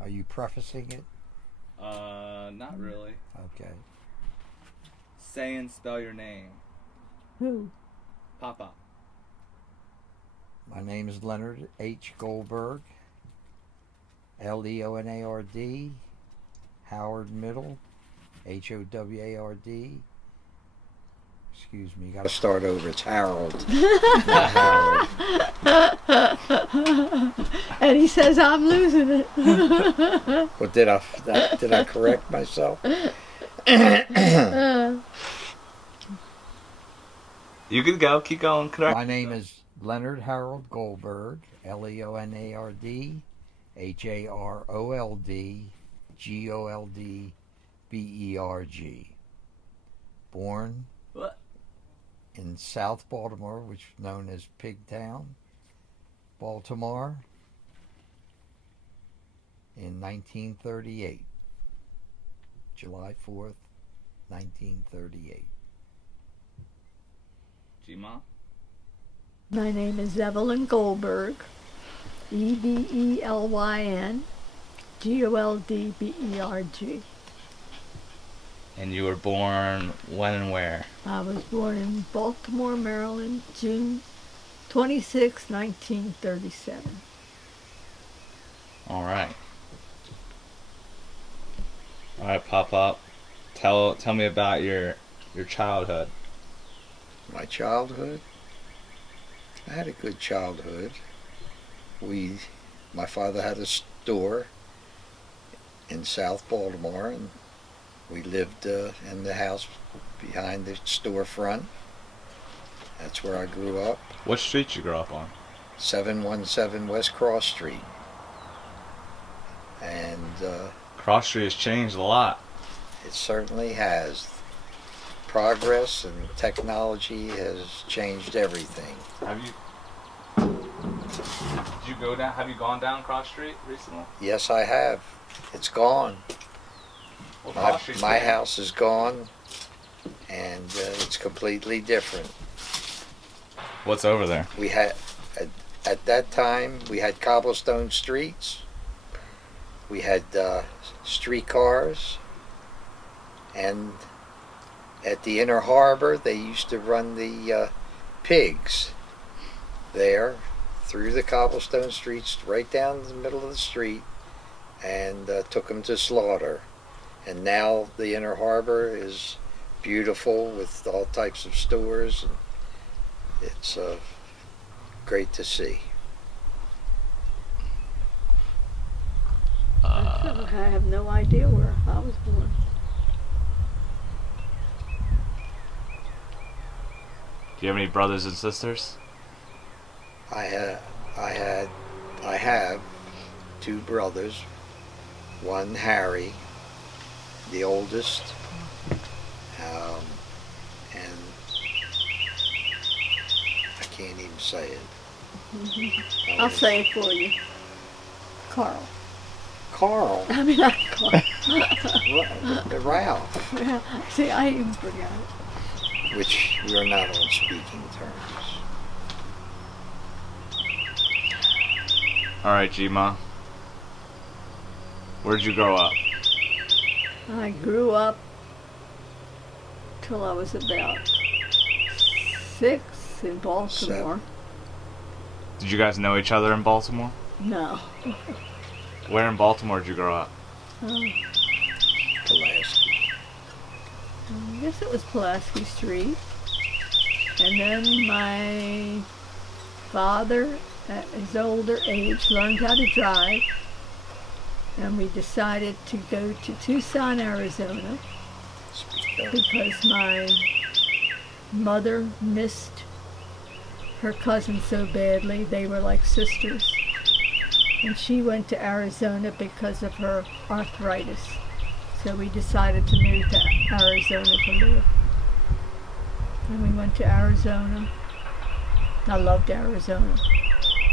Are you prefacing it? Not really. Okay. Say and spell your name. Who? Papa. My name is Leonard H. Goldberg. Leonard. Howard Middle. Howard. Excuse me, got to start over. It's Harold, not Howard. And he says I'm losing it. Well, did I correct myself? You can go. Keep going. Correct. My name is Leonard Harold Goldberg. Leonard. Harold Goldberg. Born What? in South Baltimore, which is known as Pigtown, Baltimore, in 1938. July 4th, 1938. G-Ma? My name is Evelyn Goldberg. Evelyn Goldberg. And you were born when and where? I was born in Baltimore, Maryland, June 26, 1937. All right. All right, Pop. Tell me about your childhood. My childhood? I had a good childhood. My father had a store in South Baltimore, and we lived in the house behind the storefront. That's where I grew up. What street did you grow up on? 717 West Cross Street. And Cross Street has changed a lot. it certainly has. Progress and technology has changed everything. Did you go down? Have you gone down Cross Street recently? Yes, I have. It's gone. Well, Cross Street's My been- house is gone, and it's completely different. What's over there? We had at that time we had cobblestone streets. We had streetcars, and at the inner harbor they used to run the pigs there through the cobblestone streets right down the middle of the street, and took them to slaughter. And now the inner harbor is beautiful with all types of stores, and it's great to see. I have no idea where I was born. Do you have any brothers and sisters? I have two brothers. One, Harry, the oldest, and I can't even say it. I'll say it for you. Carl. Carl. I mean, not Carl. Ralph, See, I even forgot. which we are not on speaking terms. All right, G-Ma. Where'd you grow up? I grew up till I was about 6 in Baltimore. 7. Did you guys know each other in Baltimore? No. Where in Baltimore did you grow up? Pulaski. I guess it was Pulaski Street. And then my father, at his older age, learned how to drive. And we decided to go to Tucson, Arizona, Speak up. because my mother missed her cousin so badly. They were like sisters. And she went to Arizona because of her arthritis. So we decided to move to Arizona to live. And we went to Arizona. I loved Arizona.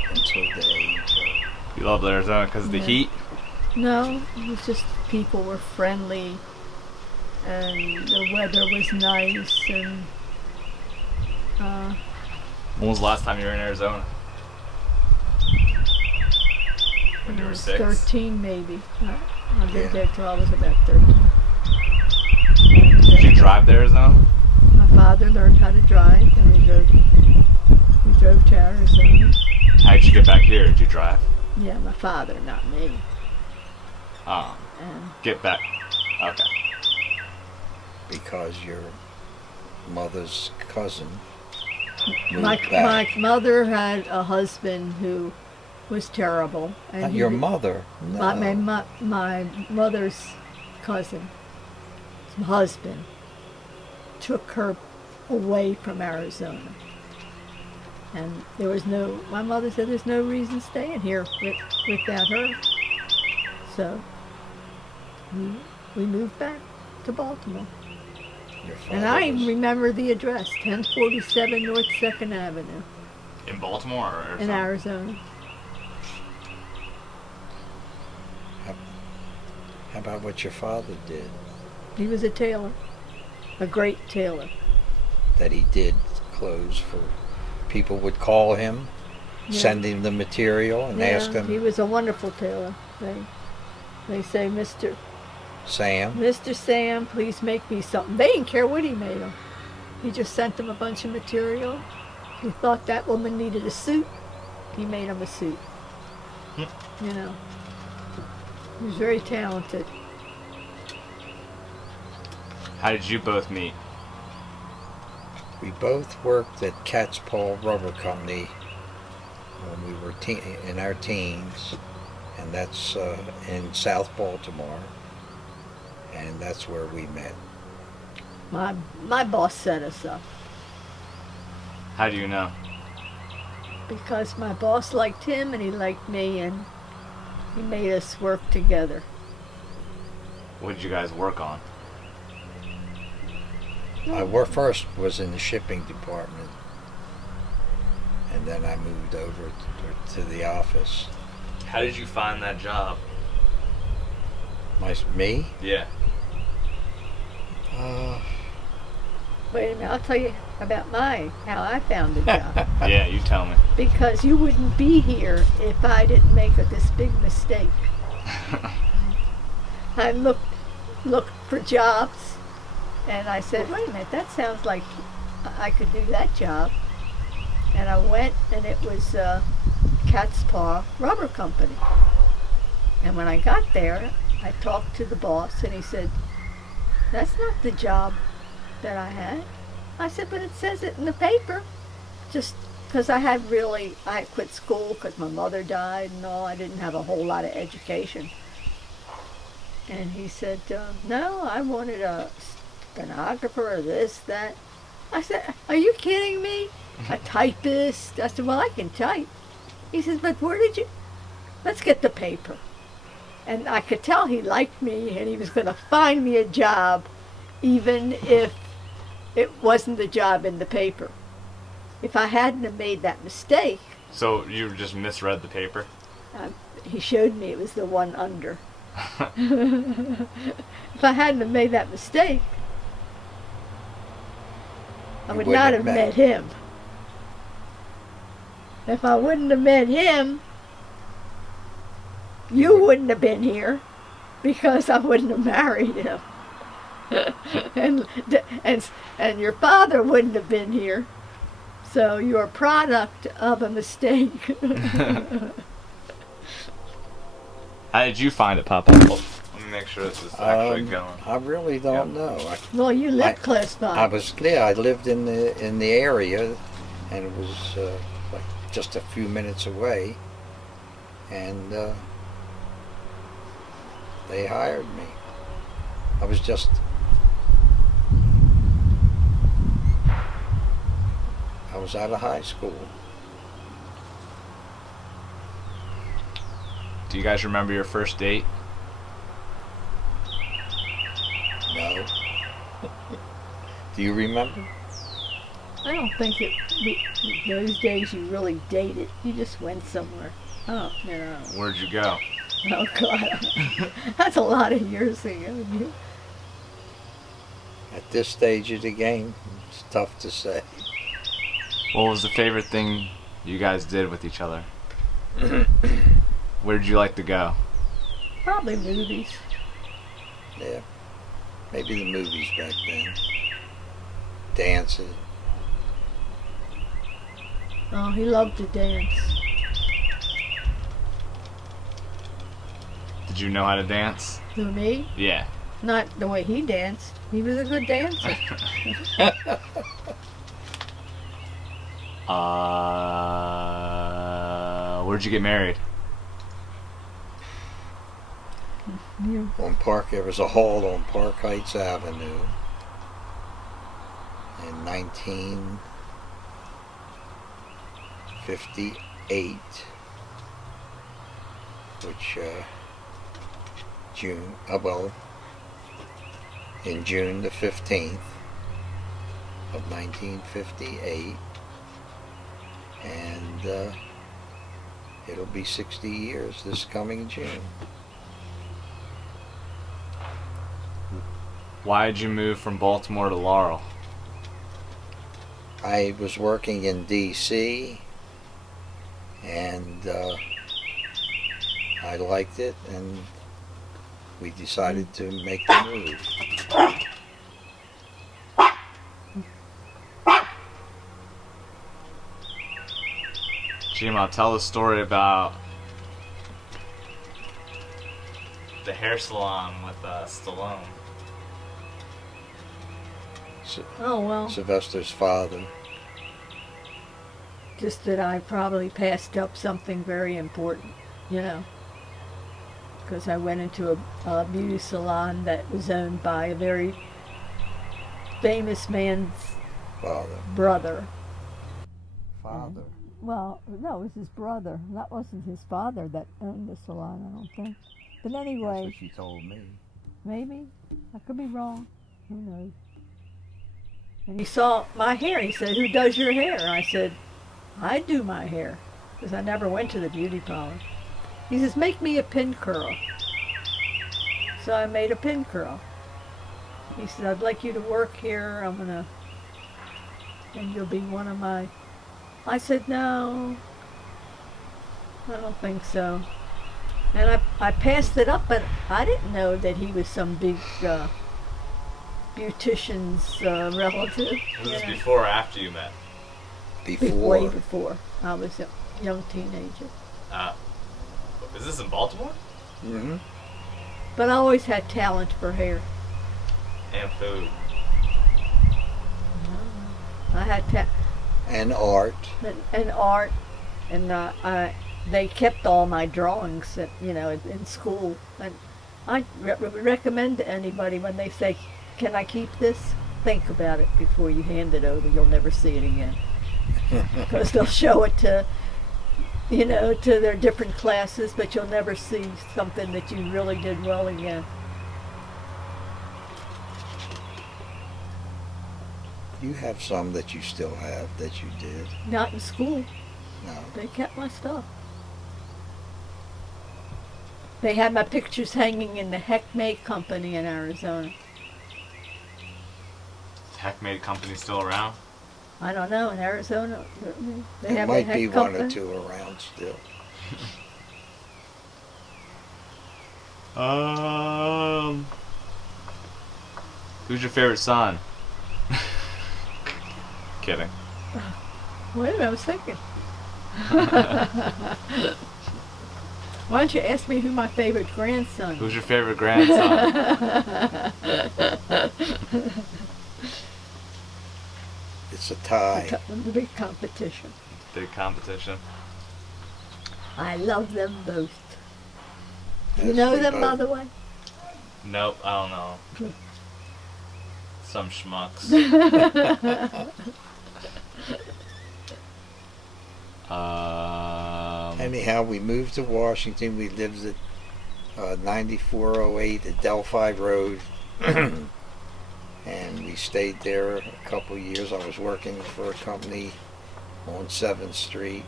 Until the age You loved Arizona because of the Yeah. heat? No, it was just people were friendly and the weather was nice, and When was the last time you were in Arizona? when you I were was 6? 13 maybe. I lived Yeah. there till I was about 13. And, Did you drive to Arizona? my father learned how to drive, and we drove to Arizona. How did you get back here? Did you drive? Yeah, my father, not me. And Get back. Okay. Because your mother's cousin moved my back. mother had a husband who was terrible, and Not he your did- mother? No. my mother's cousin husband took her away from Arizona, and there was no. My mother said there's no reason staying here without her. So we moved back to Baltimore, Your and father I was- remember the address: 1047 North 2nd Avenue In Baltimore or in Arizona? Arizona. How about what your father did? He was a tailor, a great tailor. That he did clothes for people would call him, Yeah. send him the material, and ask He him, was a wonderful tailor. They say, Sam, Mr. Sam, please make me something. They didn't care what he made them. He just sent them a bunch of material. He thought that woman needed a suit. He made them a suit. You know, he was very talented. How did you both meet? we both worked at Cat's Paw Rubber Company when we were in our teens, and that's in South Baltimore, and that's where we met. My boss set us up How do you know? because my boss liked him and he liked me, and he made us work together. What did you guys work on? I first was in the shipping department, and then I moved over to the office. How did you find that job? Me? Yeah. Wait a minute, I'll tell you about how I found the job. Yeah, you tell me. Because you wouldn't be here if I didn't make this big mistake. I looked for jobs, and I said, wait a minute, that sounds like I could do that job. And I went, and it was Cat's Paw Rubber Company. And when I got there, I talked to the boss, and he said, that's not the job that I had. I said, but it says it in the paper. Just because I had quit school because my mother died and all. I didn't have a whole lot of education. And he said, no, I wanted a stenographer or this, that. I said, are you kidding me? A typist? I said, well, I can type. He says, but let's get the paper. And I could tell he liked me and he was going to find me a job even if it wasn't the job in the paper. If I hadn't have made that mistake, So you just misread the paper? he showed me it was the one under. If I hadn't have made that mistake, I You would wouldn't not have have met him. If I wouldn't have met him, you wouldn't have been here because I wouldn't have married him. and your father wouldn't have been here. So you're a product of a mistake. How did you find it, Papa? Let me make sure this is actually going. I really don't know. Well, you I- live close by. I lived in the area, and it was like just a few minutes away, and they hired me. I was out of high school. Do you guys remember your first date? No. Do you remember? I don't think those days you really dated. You just went somewhere. Oh, Where'd you go? oh God, that's a lot of years ago. At this stage of the game, it's tough to say. What was the favorite thing you guys did with each other? Where'd you like to go? Probably movies. Yeah. Maybe the movies back then. Dances. Oh, he loved to dance. Did you know how to dance? Who, me? Yeah. Not the way he danced. He was a good dancer. Where'd you get married? You. There was a hall on Park Heights Avenue in 1958, which in June the 15th of 1958, and it'll be 60 years this coming June. Why did you move from Baltimore to Laurel? I was working in D.C. and I liked it, and we decided to make the move. Jim, I'll tell the story about the hair salon with Stallone. Oh, well, Sylvester's father. just that I probably passed up something very important, you know. Because I went into a beauty salon that was owned by a very famous man's brother. Father. Well, no, it was his brother. That wasn't his father that owned the salon, I don't think. But That's anyway, what she told me. maybe. I could be wrong. Who knows? And he saw my hair. He said, "Who does your hair?" I said, "I do my hair," because I never went to the beauty parlor. He says, "Make me a pin curl." So I made a pin curl. He said, "I'd like you to work here. And you'll be one of my..." I said, "No, I don't think so." And I passed it up, but I didn't know that he was some big beautician's relative. Was this you know. before or after you met? Way before. I was a young teenager. Is this in Baltimore? Mm-hmm. But I always had talent for hair. And food. I had And art. and art, and they kept all my drawings, in school. And I recommend to anybody when they say, "Can I keep this?" Think about it before you hand it over. You'll never see it again, because they'll show it to their different classes, but you'll never see something that you really did well again. You have some that you still have that you did. Not in school. No. They kept my stuff. They had my pictures hanging in the Heckmay Company in Arizona. Heckmade Company still around? I don't know, in Arizona. They There have might a Heck be Company. one or two around still. Who's your favorite son? Kidding. Wait a minute, I was thinking. Why don't you ask me who my favorite grandson is? Who's your favorite grandson? It's a tie. The big competition. Big competition. I love them both. You Yes, know we them, by both. the way? Nope, I don't know. Some schmucks. Anyhow, we moved to Washington. We lived at 9408 Adelphi Road. And we stayed there a couple years. I was working for a company on 7th Street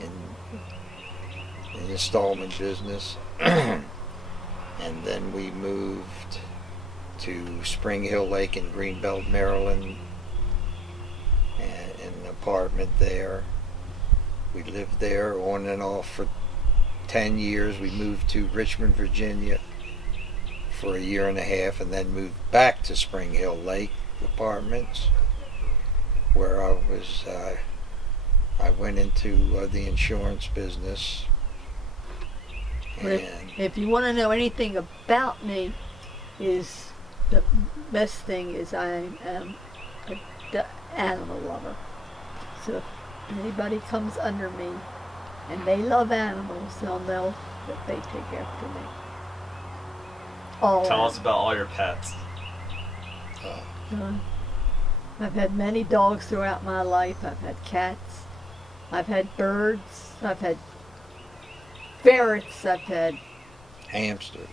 in the installment business. And then we moved to Spring Hill Lake in Greenbelt, Maryland, and in an apartment there. We lived there on and off for 10 years. We moved to Richmond, Virginia for a year and a half, and then moved back to Spring Hill Lake Apartments, where I went into the insurance business. But if you want to know anything about me, is the best thing is I am the animal lover. So if anybody comes under me and they love animals, they'll know that they take after me. Tell us about all your pets. I've had many dogs throughout my life. I've had cats. I've had birds. I've had ferrets. I've had Hamsters.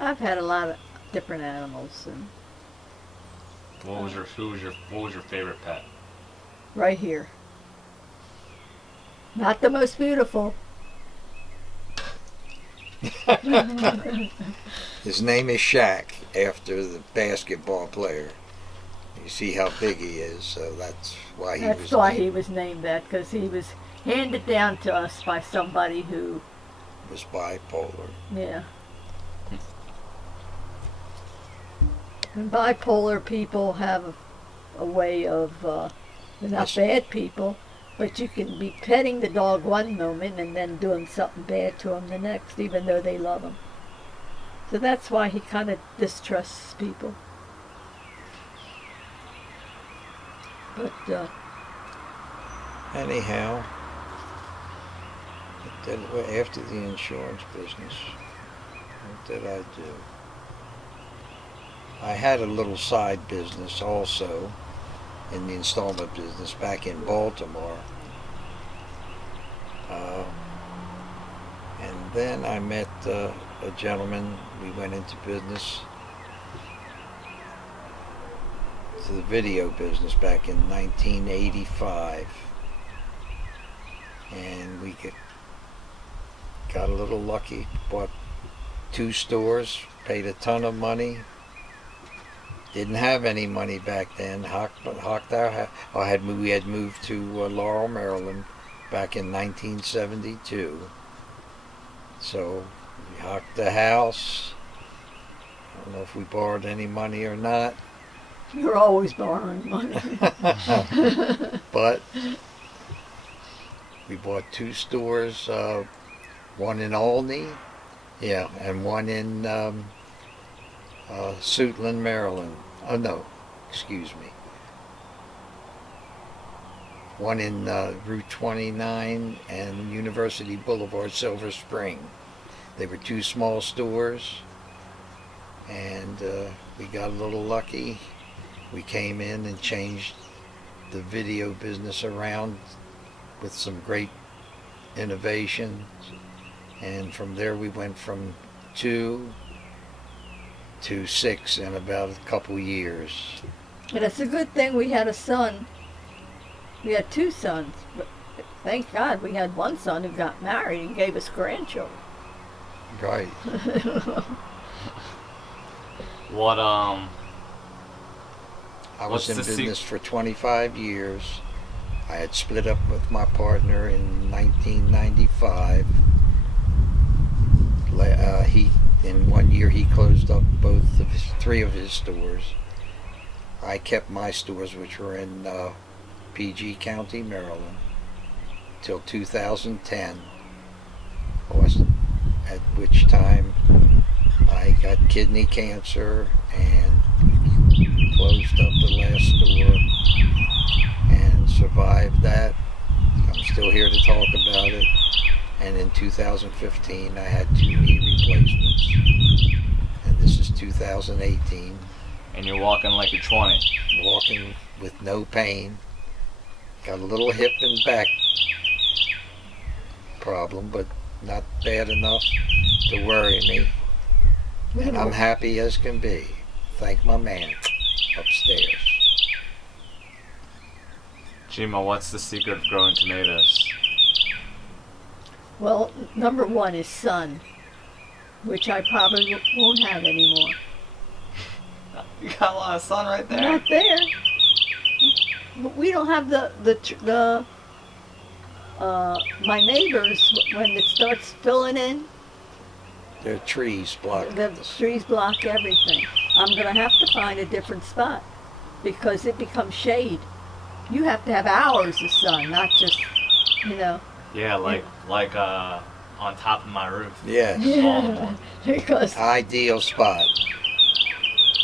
I've had a lot of different animals. And What was your favorite pet? right here, not the most beautiful. His name is Shaq, after the basketball player. You see how big he is, so that's why He was named that, because he was handed down to us by somebody who was bipolar. Yeah. And bipolar people have a way of, they're not bad people, but you can be petting the dog one moment and then doing something bad to him the next, even though they love him. So that's why he kind of distrusts people. But, Anyhow, then after the insurance business, what did I do? I had a little side business also in the installment business back in Baltimore. And then I met a gentleman. We went into business, to the video business back in 1985. And we got a little lucky, bought 2 stores, paid a ton of money. Didn't have any money back then. We had moved to Laurel, Maryland back in 1972. So we hocked the house. I don't know if we borrowed any money or not. you're always borrowing money. But we bought 2 stores, one in Olney, and one in Suitland, Maryland. Oh no, excuse me. One in Route 29 and University Boulevard, Silver Spring. They were 2 small stores, and we got a little lucky. We came in and changed the video business around with some great innovations, and from there we went from 2 to 6 in about a couple years. And it's a good thing we had a son. We had 2 sons, but thank God we had one son who got married and gave us grandchildren. Right. What I was What's in the business for 25 years. I had split up with my partner in 1995. In 1 year he closed up 3 of his stores. I kept my stores, which were in PG County, Maryland, till 2010. At which time I got kidney cancer and closed up the last store and survived that. I'm still here to talk about it. And in 2015 I had 2 knee replacements. And this is 2018. And you're walking like you're 20. Walking with no pain. Got a little hip and back problem, but not bad enough to worry me. And I'm happy as can be. Thank my man upstairs. Gima, what's the secret of growing tomatoes? Well, number 1 is sun, which I probably won't have anymore. You got a lot of sun right there. Not there. We don't have the my neighbors, when it starts filling in, There are trees blocking the this. trees block everything. I'm going to have to find a different spot because it becomes shade. You have to have hours of sun, not just, you know. Yeah, like on top of my roof. Yes. All in one. Because Ideal spot.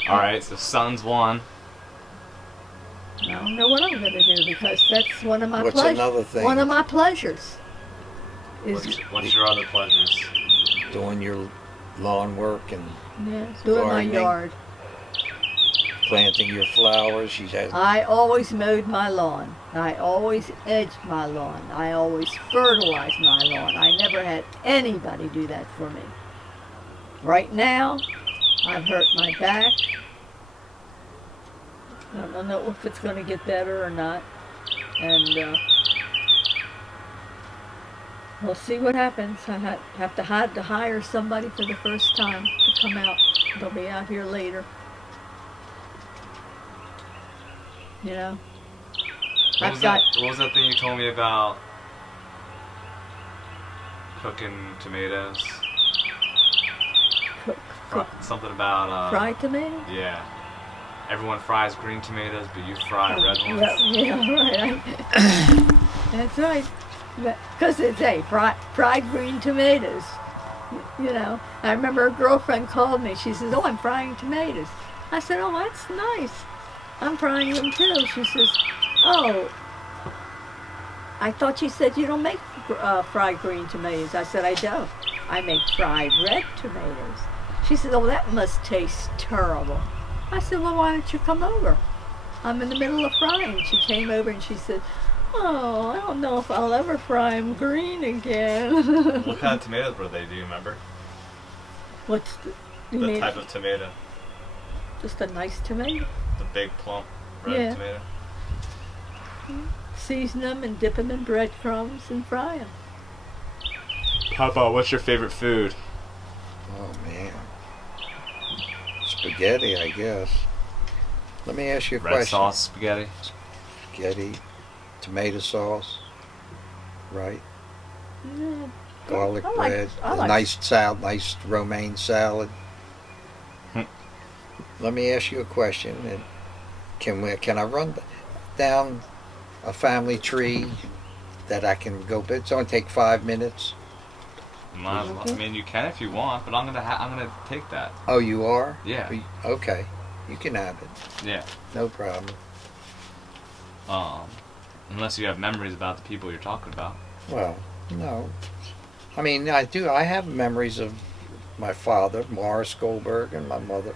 All right, so sun's one. I don't know what I'm going to do because that's one of my What's pleasures. another thing? One of my pleasures is What's your other pleasures? Doing your lawn work and doing my gardening. yard. planting your flowers. She has. I always mowed my lawn. I always edged my lawn. I always fertilized my lawn. I never had anybody do that for me. Right now, I've hurt my back. I don't know if it's going to get better or not. And we'll see what happens. I have to hire somebody for the first time to come out. They'll be out here later. You know? What was that thing you told me about cooking tomatoes? Something about fried tomatoes? Yeah. Everyone fries green tomatoes, but you fry red ones. Yeah, right. That's right. Because it's fried green tomatoes. You know, I remember a girlfriend called me. She says, "Oh, I'm frying tomatoes." I said, "Oh, that's nice. I'm frying them too." She says, "Oh, I thought you said you don't make fried green tomatoes." I said, "I don't. I make fried red tomatoes." She said, "Oh, that must taste terrible." I said, "Well, why don't you come over? I'm in the middle of frying." She came over and she said, "Oh, I don't know if I'll ever fry them green again." What kind of tomatoes were they? Do you remember? What's The type of tomato? Just a nice tomato. The big plump red tomato? Season them and dip them in breadcrumbs and fry them. Papa, what's your favorite food? Oh man, spaghetti, I guess. Let me ask you a Red question. sauce spaghetti? Spaghetti, tomato sauce, right? Yeah. Garlic I like- bread, I a like- nice salad, nice romaine salad. Let me ask you a question. And can I run down a family tree that I can go? It's only take 5 minutes. Might as well. I mean, you can if you want, but I'm gonna take that. Oh, you are? Yeah. Okay, you can have it. Yeah. No problem. Unless you have memories about the people you're talking about. Well, no. I mean, I do. I have memories of my father, Morris Goldberg, and my mother,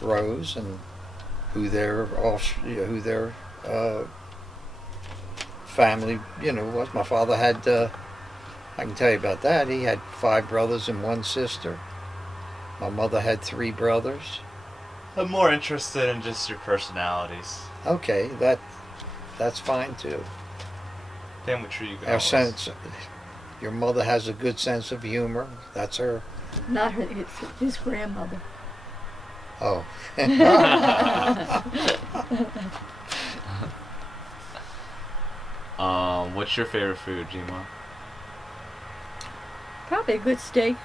Rose, and who their family, was. My father had. I can tell you about that. He had 5 brothers and 1 sister. My mother had 3 brothers. I'm more interested in just your personalities. Okay, that's fine too. Family tree, you can Our always. sense. Your mother has a good sense of humor. That's her. Not her, it's his grandmother. Oh. What's your favorite food, Gma? Probably a good steak.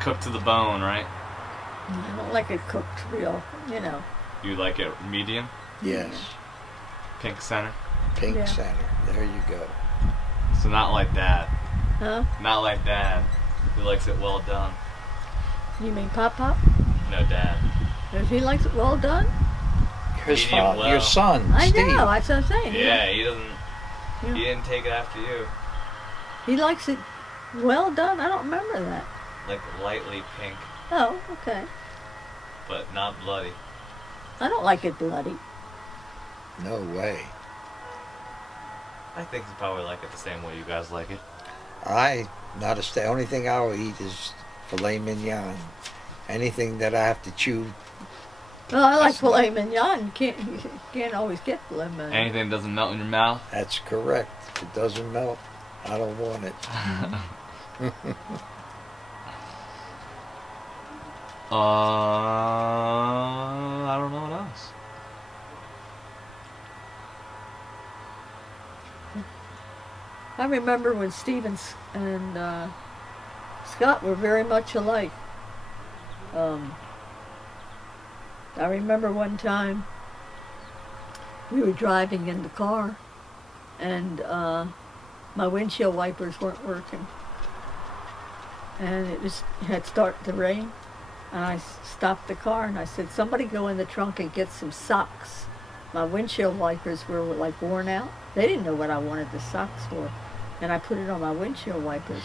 Cooked to the bone, right? I don't like it cooked real, You like it medium, Yes. pink center? Pink Yeah. center. There you go. So not like Dad. Huh? Not like Dad, who likes it well done. You mean Pop Pop? No, Dad. If he likes it well done? Medium well. Your son, I Steve. know, that's what I'm saying. Yeah, he doesn't. Yeah. He didn't take it after you. He likes it well done? I don't remember that. Like lightly pink, Oh, okay. but not bloody. I don't like it bloody. No way. I think he probably like it the same way you guys like it. Only thing I'll eat is filet mignon. Anything that I have to chew. Well, I like filet mignon. You can't always get filet mignon. Anything that doesn't melt in your mouth. That's correct. If it doesn't melt, I don't want it. I don't know what else. I remember when Stevens and Scott were very much alike. I remember one time we were driving in the car, and my windshield wipers weren't working, and it had started to rain, and I stopped the car and I said, "Somebody go in the trunk and get some socks." My windshield wipers were like worn out. They didn't know what I wanted the socks for, and I put it on my windshield wipers,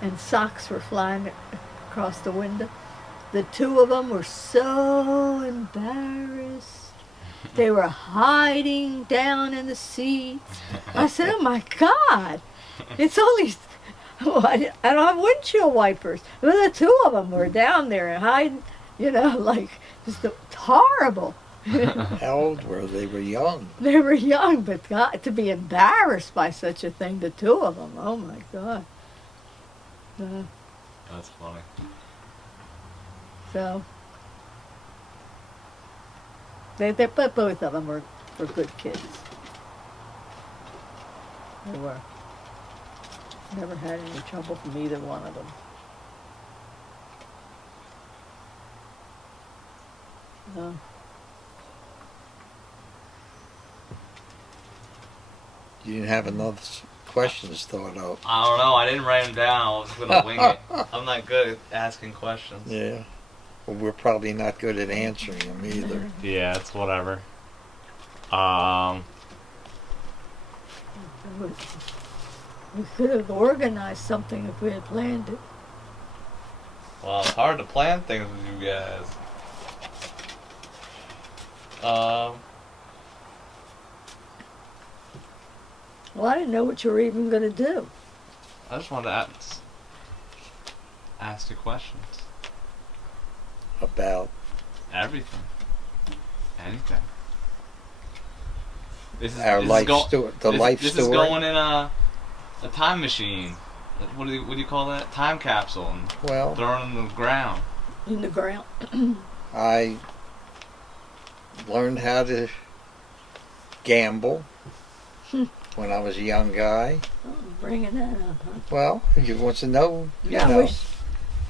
and socks were flying across the window. The two of them were so embarrassed. They were hiding down in the seats. I said, "Oh my God, it's only, I don't have windshield wipers." But the two of them were down there and hiding, like, just horrible. How old were they? They were young. They were young, but God, to be embarrassed by such a thing, the two of them, oh my God. That's funny. So, but both of them were good kids. They were. Never had any trouble from either one of them. So, You didn't have enough questions thought out. I don't know. I didn't write them down. I was gonna wing it. I'm not good at asking questions. Yeah. Well, we're probably not good at answering them either. Yeah, it's whatever. we could have organized something if we had planned it. Well, it's hard to plan things with you guys. Well, I didn't know what you were even going to do. I just wanted to ask you questions. About Everything. Anything. our life story. This is going in a time machine. What do you call that? Time capsule. And Well, thrown in the ground. In the ground. I learned how to gamble when I was a young guy. Oh, bringing that up, huh? Well, you want to know, you Yeah, I know. wish.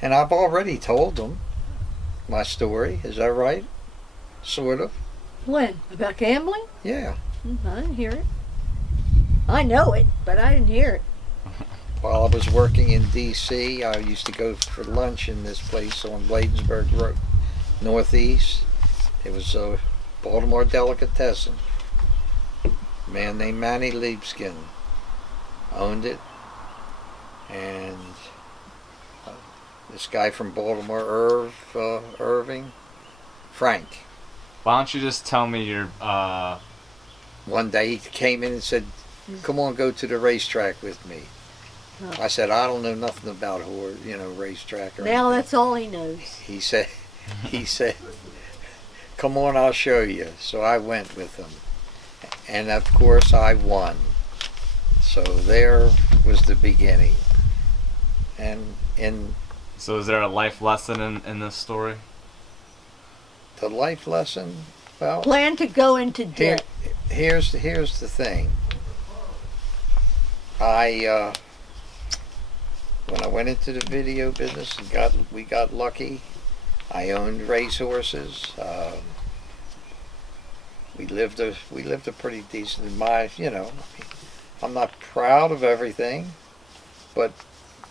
And I've already told them my story. Is that right? Sort of. When? About gambling? Yeah. I didn't hear it. I know it, but I didn't hear it. While I was working in D.C., I used to go for lunch in this place on Bladensburg Road, Northeast. It was a Baltimore delicatessen. A man named Manny Liebskin owned it. And this guy from Baltimore, Irving, Frank. Why don't you just tell me your One day he came in and said, "Come on, go to the racetrack with me." I said, "I don't know nothing about racetrack or Now anything." that's all he knows. He said, "Come on, I'll show you." So I went with him. And of course I won. So there was the beginning. And in So is there a life lesson in this story? the life lesson, well, Plan to go into here, debt. here's the thing. When I went into the video business and we got lucky. I owned racehorses. We lived a pretty decent. I'm not proud of everything, but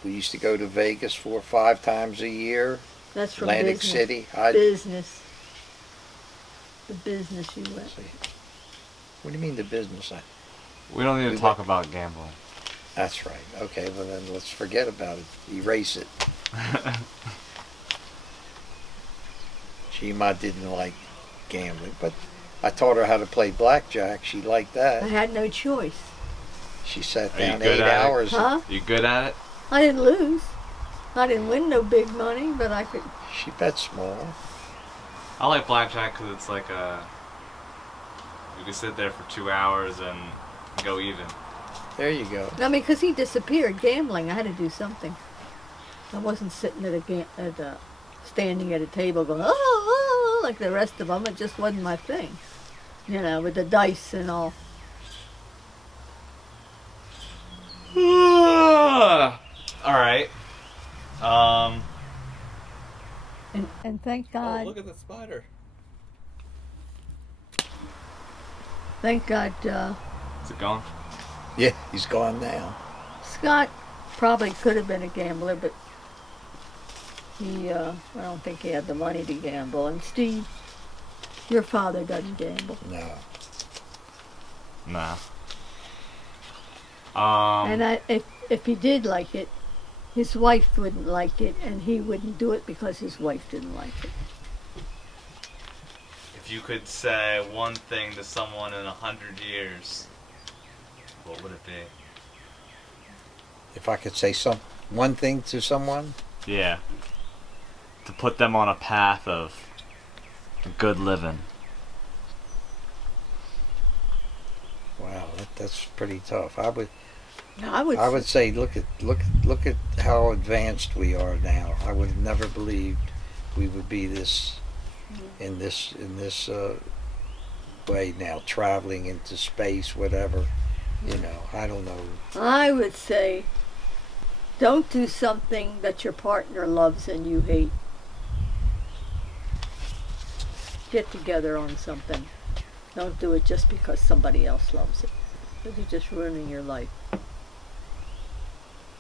we used to go to Vegas 4 or 5 times a year. That's from Atlantic business. City. Business. The business you went. What do you mean the business? We don't need to We talk about gambling. That's right. Okay, well then let's forget about it. Erase it. Shima didn't like gambling, but I taught her how to play blackjack. She liked I that. had no choice. She sat Are you down good 8 at it? hours. Huh? You good at it? I didn't lose. I didn't win no big money, but I could. She bet small. I like blackjack because it's like you can sit there for 2 hours and go even. There you go. I mean, because he disappeared gambling. I had to do something. I wasn't sitting standing at a table going, oh, like the rest of them. It just wasn't my thing. With the dice and all. And thank God. Oh, look at the spider. Thank God. Is it gone? Yeah, he's gone now. Scott probably could have been a gambler, but I don't think he had the money to gamble. And Steve, your father doesn't gamble. No. Nah. And if he did like it, his wife wouldn't like it, and he wouldn't do it because his wife didn't like it. If you could say one thing to someone in 100 years, what would it be? If I could say one thing to someone, Yeah. To put them on a path of good living. wow, that's pretty tough. I would say look at how advanced we are now. I would have never believed we would be in this way now, traveling into space, whatever. You know, I don't know. I would say, don't do something that your partner loves and you hate. Get together on something. Don't do it just because somebody else loves it. Because you're just ruining your life.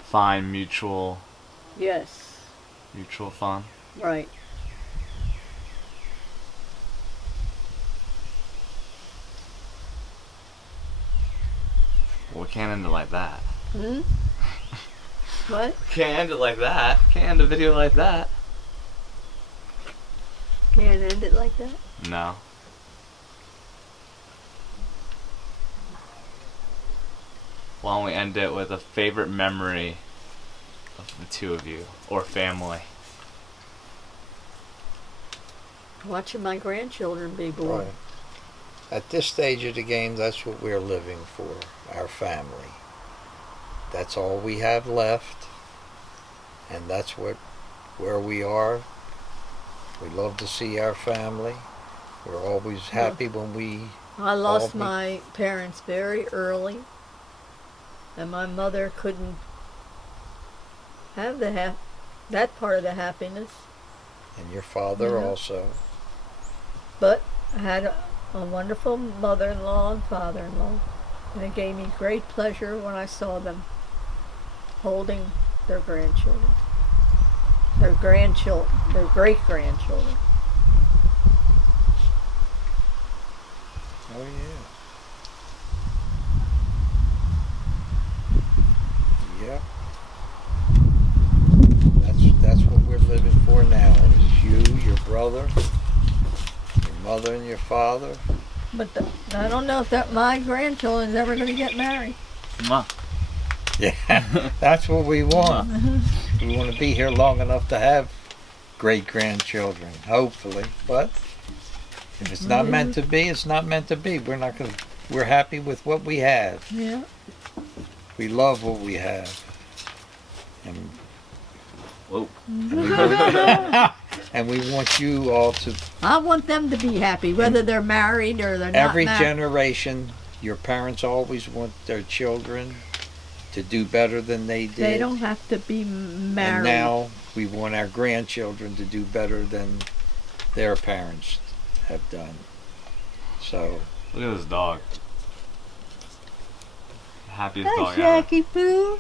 Find mutual Yes, fun. right. Well, we can't end it like that. Hmm? What? Can't end it like that. Can't end a video like that. Can't end it like that? No. Why don't we end it with a favorite memory of the two of you, or family? Watching my grandchildren be born. Right. At this stage of the game, that's what we're living for, our family. That's all we have left, and that's where we are. We love to see our family. We're always happy when we I lost all my parents very early, and my mother couldn't have that part of the happiness. and your father Yeah. also. But I had a wonderful mother-in-law and father-in-law, and it gave me great pleasure when I saw them holding their grandchildren, their great-grandchildren. Oh yeah. Yep. That's what we're living for now. Is you, your brother, your mother, and your father. But I don't know if my grandchildren's ever going to get married. Come Yeah, that's what we want. We want to be here long enough to have great grandchildren, hopefully. But if it's not meant to be, it's not meant to be. We're happy with what we have. Yeah. We love what we have. And Whoa. and we want you all to, I want them to be happy, whether they're married or they're not every married. generation, your parents always want their children to do better than they did. They don't have to be married. And now we want our grandchildren to do better than their parents have done. So, Look at this dog. Happiest Hi, dog ever. Jackie Poo.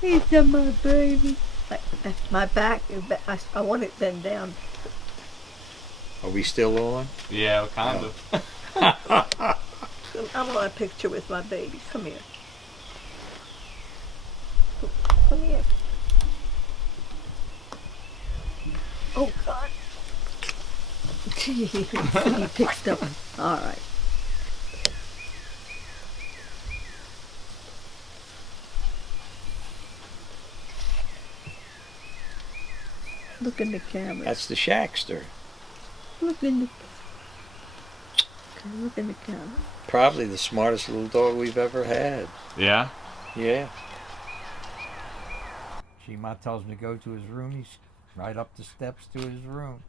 He's my baby. My back, I want it bent down. are we still on? Yeah, kind of. I want a picture with my baby. Come here. Come here. Oh, God. He picked up. All right. Look in the camera. That's the Shackster. Look in the camera. Probably the smartest little dog we've ever had. Yeah? Yeah. Shima tells me to go to his room. He's right up the steps to his room.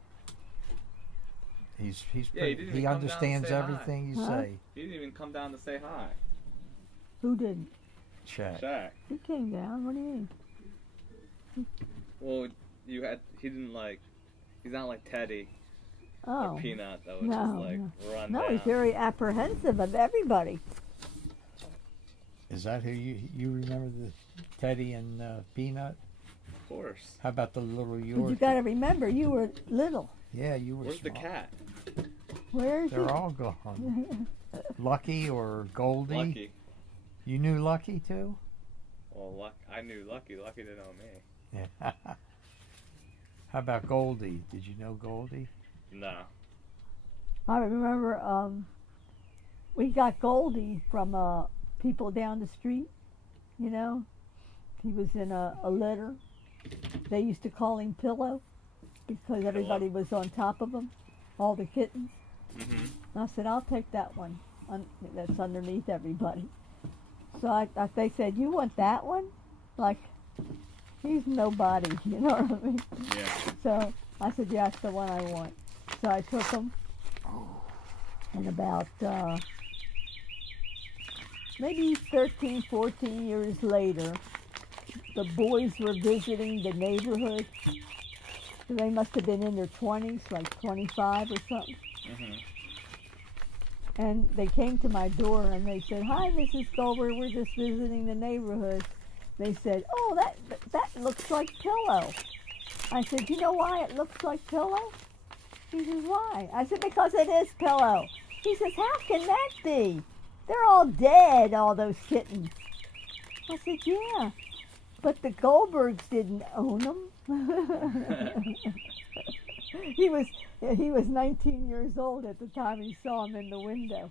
He understands everything you say. He didn't even come down to say hi. Who didn't? Shack. Shaq. He came down. What do you mean? Well, he didn't like. He's not like Teddy Oh. or Peanut that would No, just like no. run No, down. he's very apprehensive of everybody. Is that who you remember, the Teddy and Peanut? Of course. How about the little But Yorkie? you got to remember, you were little. Yeah, you were. Where's the small. cat? Where is They're he? all gone. Lucky or Goldie? Lucky. You knew Lucky too? Well, I knew Lucky. Lucky didn't know me. Yeah. How about Goldie? Did you know Goldie? No. I remember we got Goldie from people down the street, you know. He was in a litter. They used to call him Pillow because everybody was on top of him, all the kittens. Mm-hmm. And I said, I'll take that one that's underneath everybody. So they said, you want that one? Like, he's nobody, you know what I mean? Yeah. So I said, yeah, that's the one I want. So I took him, and about maybe 13, 14 years later, the boys were visiting the neighborhood. They must have been in their 20s, like 25 or something. Mm-hmm. And they came to my door and they said, hi, Mrs. Goldberg, we're just visiting the neighborhood. They said, oh, that looks like Pillow. I said, you know why it looks like Pillow? He says, why? I said, because it is Pillow. He says, how can that be? They're all dead, all those kittens. I said, yeah, but the Goldbergs didn't own them. He was 19 years old at the time he saw him in the window,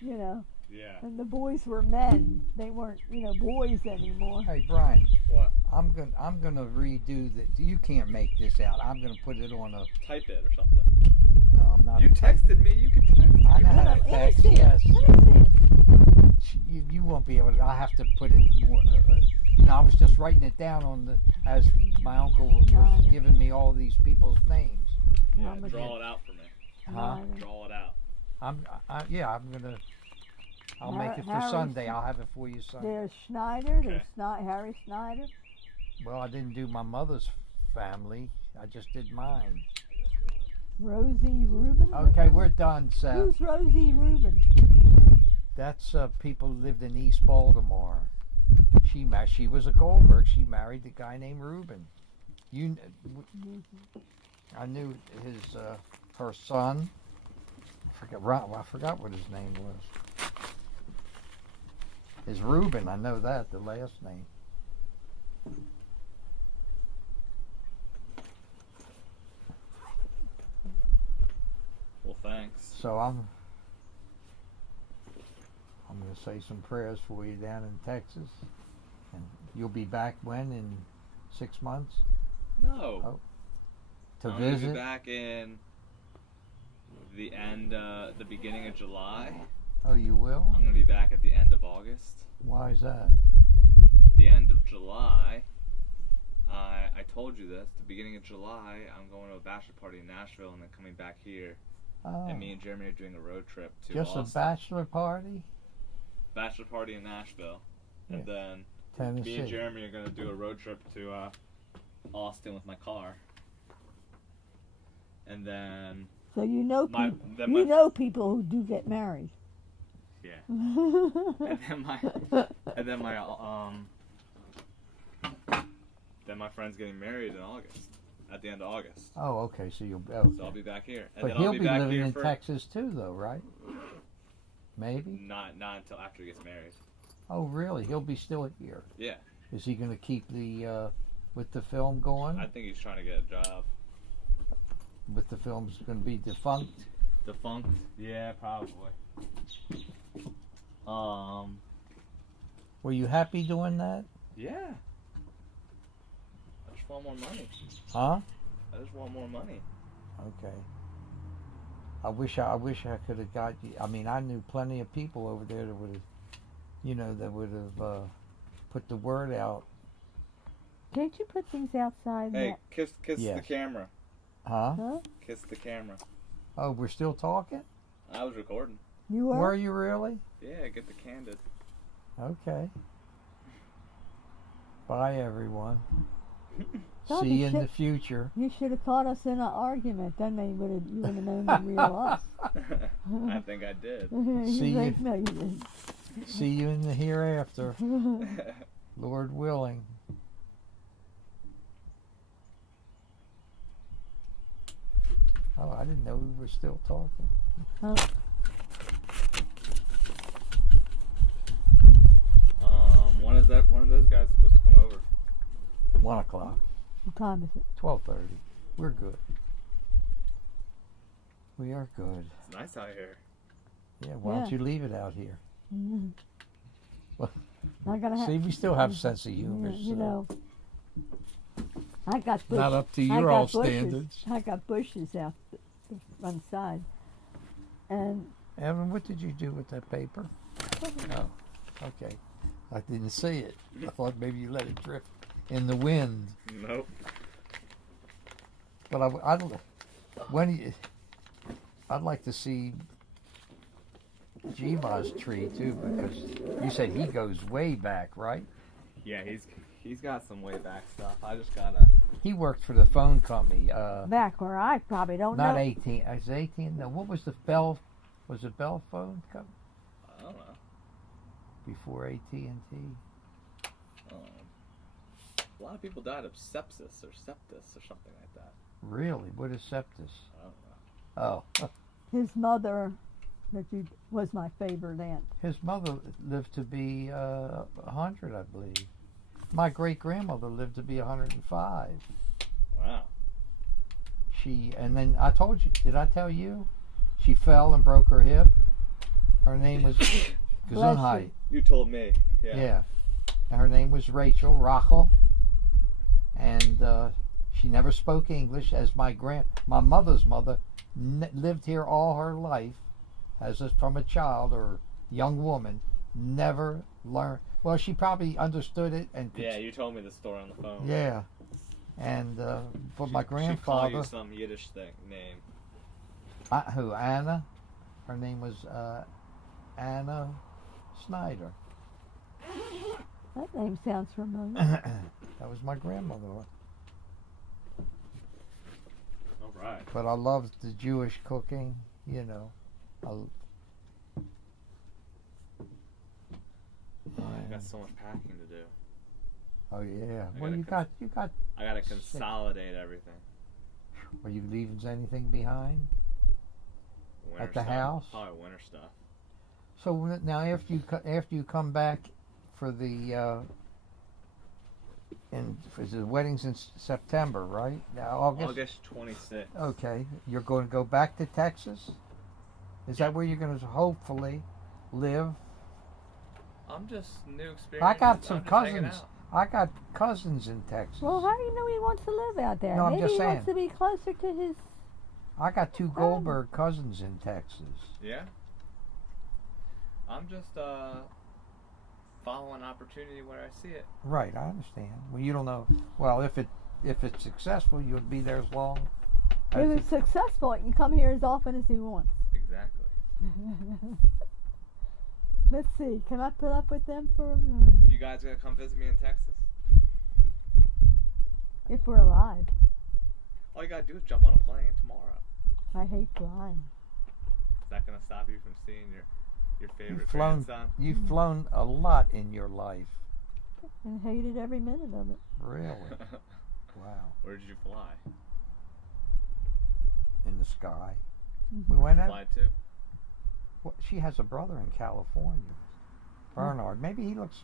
you know. Yeah. And the boys were men. They weren't, boys anymore. Hey Brian, What? I'm gonna redo that. You can't make this out. I'm gonna put it on a. Type it or something. No, I'm not. You texted me. You can text. I know how to Let me text. see it. Yes. Let me see it. You won't be able to. I have to put it more. I was just writing it down as my uncle was Right. giving me all these people's names. Yeah, I'm draw it out for me. Huh? Right. Draw it out. I'm gonna. I'll make it for Harry- Sunday. I'll have it for you Sunday. There's Schneider. There's Okay. Harry Schneider. Well, I didn't do my mother's family. I just did mine. Rosie Rubin. Okay, we're done, Seth. Who's Rosie Rubin? That's people who lived in East Baltimore. She was a Goldberg. She married the guy named Reuben. I knew her son. I forgot what his name was. Is Reuben? I know that, the last name. Well, thanks. So I'm going to say some prayers for you down in Texas. And you'll be back when? In 6 months? No. Oh. To I'm gonna visit? be back in the beginning of July. Oh, you will? I'm gonna be back at the end of August. Why is that? The end of July. I told you this. The beginning of July, I'm going to a bachelor party in Nashville and then coming back here. Oh, And me and Jeremy are doing a road trip to just Austin. a bachelor party? Bachelor party in Nashville, and Yeah. then me Tennessee. and Jeremy are gonna do a road trip to Austin with my car. And then So you know My- people. then You my- know people who do get married. yeah, and then my friend's getting married in August, at the end of August. Oh, okay. So you'll. Okay. So I'll be back here, and But then he'll I'll be back living here in for Texas too, though, right? Maybe. not until after he gets married. Oh, really? He'll be still here. Yeah, Is he going to keep with the film going? I think he's trying to get a job. With the film's going to be defunct? Defunct? Yeah, probably. Were you happy doing that? Yeah. I just want more money. Huh? I just want more money. Okay. I wish I could have got you. I mean, I knew plenty of people over there that would have, put the word out. Can't you put these outside? Hey, now? kiss the Yes. camera. Huh? Huh? Kiss the camera. Oh, we're still talking? I was recording. You are? Were you really? Yeah, get the candid. Okay. Bye, everyone. Thought See you you in the should- future. You should have caught us in an argument. Then you would have known the real us. I think I did. See you. think, no, you didn't. See you in the hereafter, Lord willing. Oh, I didn't know we were still talking. Oh, One of those guys supposed to come over? 1 o'clock, what time is it? 12:30. We're good. We are good. It's nice out here. Yeah, why don't you leave it out here? Mm. Well, I gotta have. See, we still have sense of humor. You so know, I got not bushes. up to I your got all bushes. standards. I got bushes out the front side, and Evan, what did you do with that paper? Oh, okay. I didn't see it. I thought maybe you let it drift in the wind. Nope. But I'd like to see Jiva's tree too, because you said he goes way back, right? Yeah, he's got some way back stuff. I just gotta. He worked for the phone company. back where I probably don't Not know. 18. I was 18. No, what was the Bell? Was it Bell phone company I don't know. before AT&T? A lot of people died of sepsis or septis or something like that. Really? What is septus? I don't know. Oh, His mother, was my favorite aunt. his mother lived to be 100, I believe. My great grandmother lived to be 105. Wow. And then I told you, did I tell you? She fell and broke her hip. Her name was Gesundheit. You told me. Yeah. Yeah. And her name was Rachel. And she never spoke English, as my mother's mother lived here all her life from a child or young woman, never learned. Well, she probably understood it and could. Yeah, you told me the story on the phone. Yeah. And but my She called grandfather, you some Yiddish name. who Anna, her name was Anna Snyder. That name sounds familiar. That was my grandmother. All right. But I loved the Jewish cooking, you know. I got so much packing to do. Oh yeah. I Well, gotta you got. I gotta consolidate everything. Are you leaving anything behind? Winter At the stuff. house? Probably winter stuff. So now, after you come back for the for the weddings in September, right? Now August 26th. Okay, you're going to go back to Texas. Is that where you're going to hopefully live? I'm just new experience. I got some I'm just hanging cousins. out. I got cousins in Texas. Well, how do you know he wants to live out there? No, I'm Maybe just he saying. wants to be closer to his. I got 2 Goldberg cousins in Texas. Yeah. I'm just following opportunity where I see it. Right, I understand. Well, you don't know. Well, if it's successful, you'll be there as long. If it's successful, you come here as often as he wants. Exactly. Let's see. Can I put up with them for You guys gonna come visit me in Texas? if we're alive? All you gotta do is jump on a plane tomorrow. I hate flying. Is that gonna stop you from seeing your favorite grandson? You've flown a lot in your life. And hated every minute of it. Really? Wow. Where did you fly? In the sky. Mm-hmm. We went out. Fly too. Well, she has a brother in California. Bernard. Maybe he looks.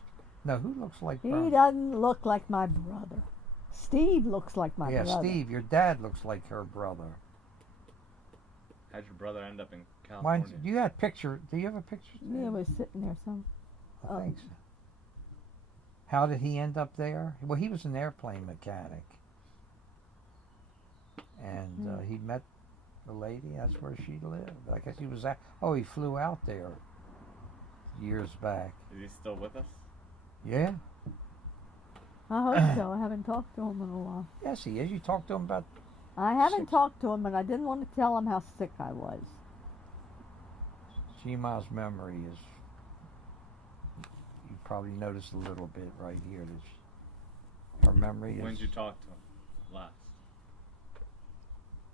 No, who looks like He Bernard? doesn't look like my brother. Steve looks like my Yeah, brother. Steve. Your dad looks like her brother. How'd your brother end up in California? You got a picture? Do you have a picture? Yeah, it was sitting there some. I think so. How did he end up there? Well, he was an airplane mechanic, and he met the lady. That's where she lived. I guess he was at. Oh, he flew out there years back. Is he still with us? Yeah. I hope so. I haven't talked to him in a while. Yes, he is. You talked to him about. I haven't talked to him, and I didn't want to tell him how sick I was. Shima's memory is. You probably noticed a little bit right here. Her memory When is did you talk to him last?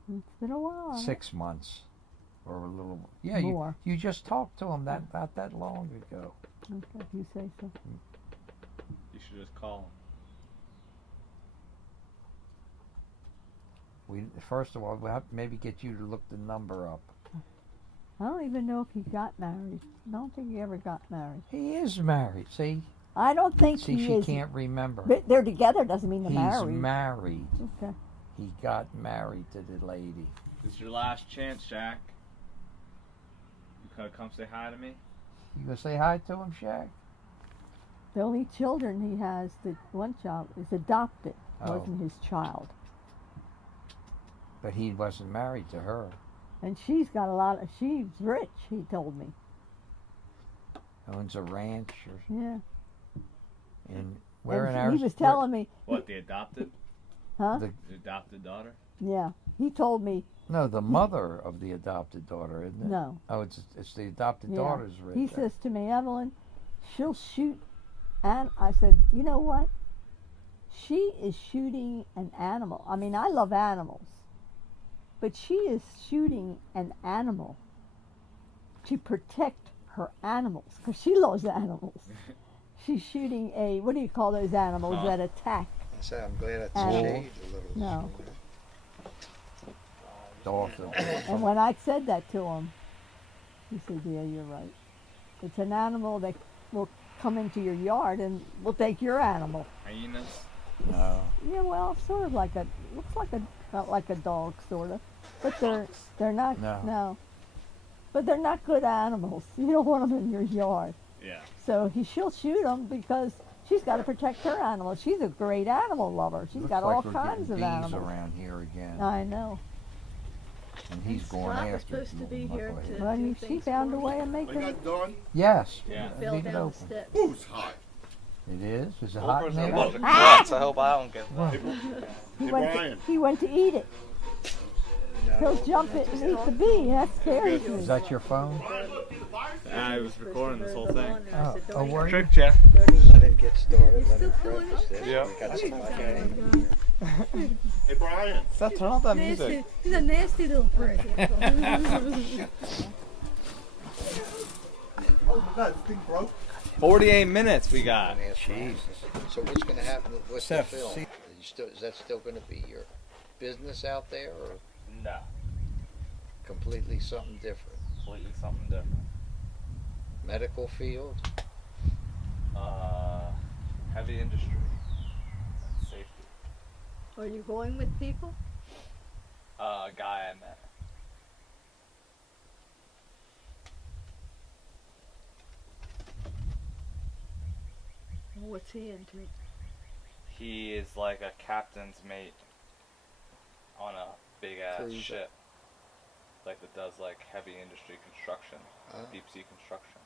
It's been a while. 6 months or a little. Yeah, More. you just talked to him not that long ago. Okay, if you say so. You should just call him. First of all, we'll have to maybe get you to look the number up. I don't even know if he got married. I don't think he ever got married. He is married. See, I don't think she he is. can't remember. But they're together doesn't mean they're He's married. married. Okay. He got married to the lady. This is your last chance, Jack. You could come say hi to me. You gonna say hi to him, Shaq? The only children he has, the one child, is adopted. Oh. Wasn't his child. But he wasn't married to her. And she's got a lot of, she's rich, he told me. Owns a ranch Yeah. where in And Arizona? he was telling me, What, the adopted? huh? The, The adopted daughter? Yeah. He told me, no, the mother of the adopted daughter, isn't it? no. Oh, it's the adopted Yeah. daughter's rich. He says to me, Evelyn, she'll shoot. And I said, you know what? She is shooting an animal. I mean, I love animals. But she is shooting an animal to protect her animals because she loves animals. She's shooting a, what do you call those animals that attack? I said, I'm glad it's Animals. shaved a little. No. Dolphin. And when I said that to him, he said, yeah, you're right. It's an animal that will come into your yard and will take your animal. Hyenas? No. Yeah, well, sort of like a, looks like a, not like a dog, sort of. But they're not, No. But they're not good animals. You don't want them in your yard. Yeah. So she'll shoot them because she's got to protect her animals. She's a great animal lover. She's Looks got like all we're kinds of getting bees animals. around here again. I know. And he's going Scott was after it. supposed to be here knucklehead. to- Well, she found a way of making it. done? Yes. Yeah. Fell Leave it down the open. steps. Who's hot? It is? Is it One hot in person there? about to clutch. I hope I don't get that. He Hey, went, Brian. he went to eat it. He'll jump it and eat the bee. That scares me. Is that your phone? I was recording this whole thing. Oh, were you? Trick Jeff. I didn't get started. Let him preface this. Yeah. We got somebody here. Hey, Brian. Stop, turn off that music. He's a nasty little prick. Oh, that thing broke. 48 minutes we got. Jesus. So what's going to happen with the Seth, film? see- Is that still going to be your business out there or No. completely something different? Completely something different. Medical field? Heavy industry. Safety. Are you going with people? A guy I met. What's he into? He is like a captain's mate on a big ass Cruiser. ship. Like that does like heavy industry construction, Ah. deep sea construction.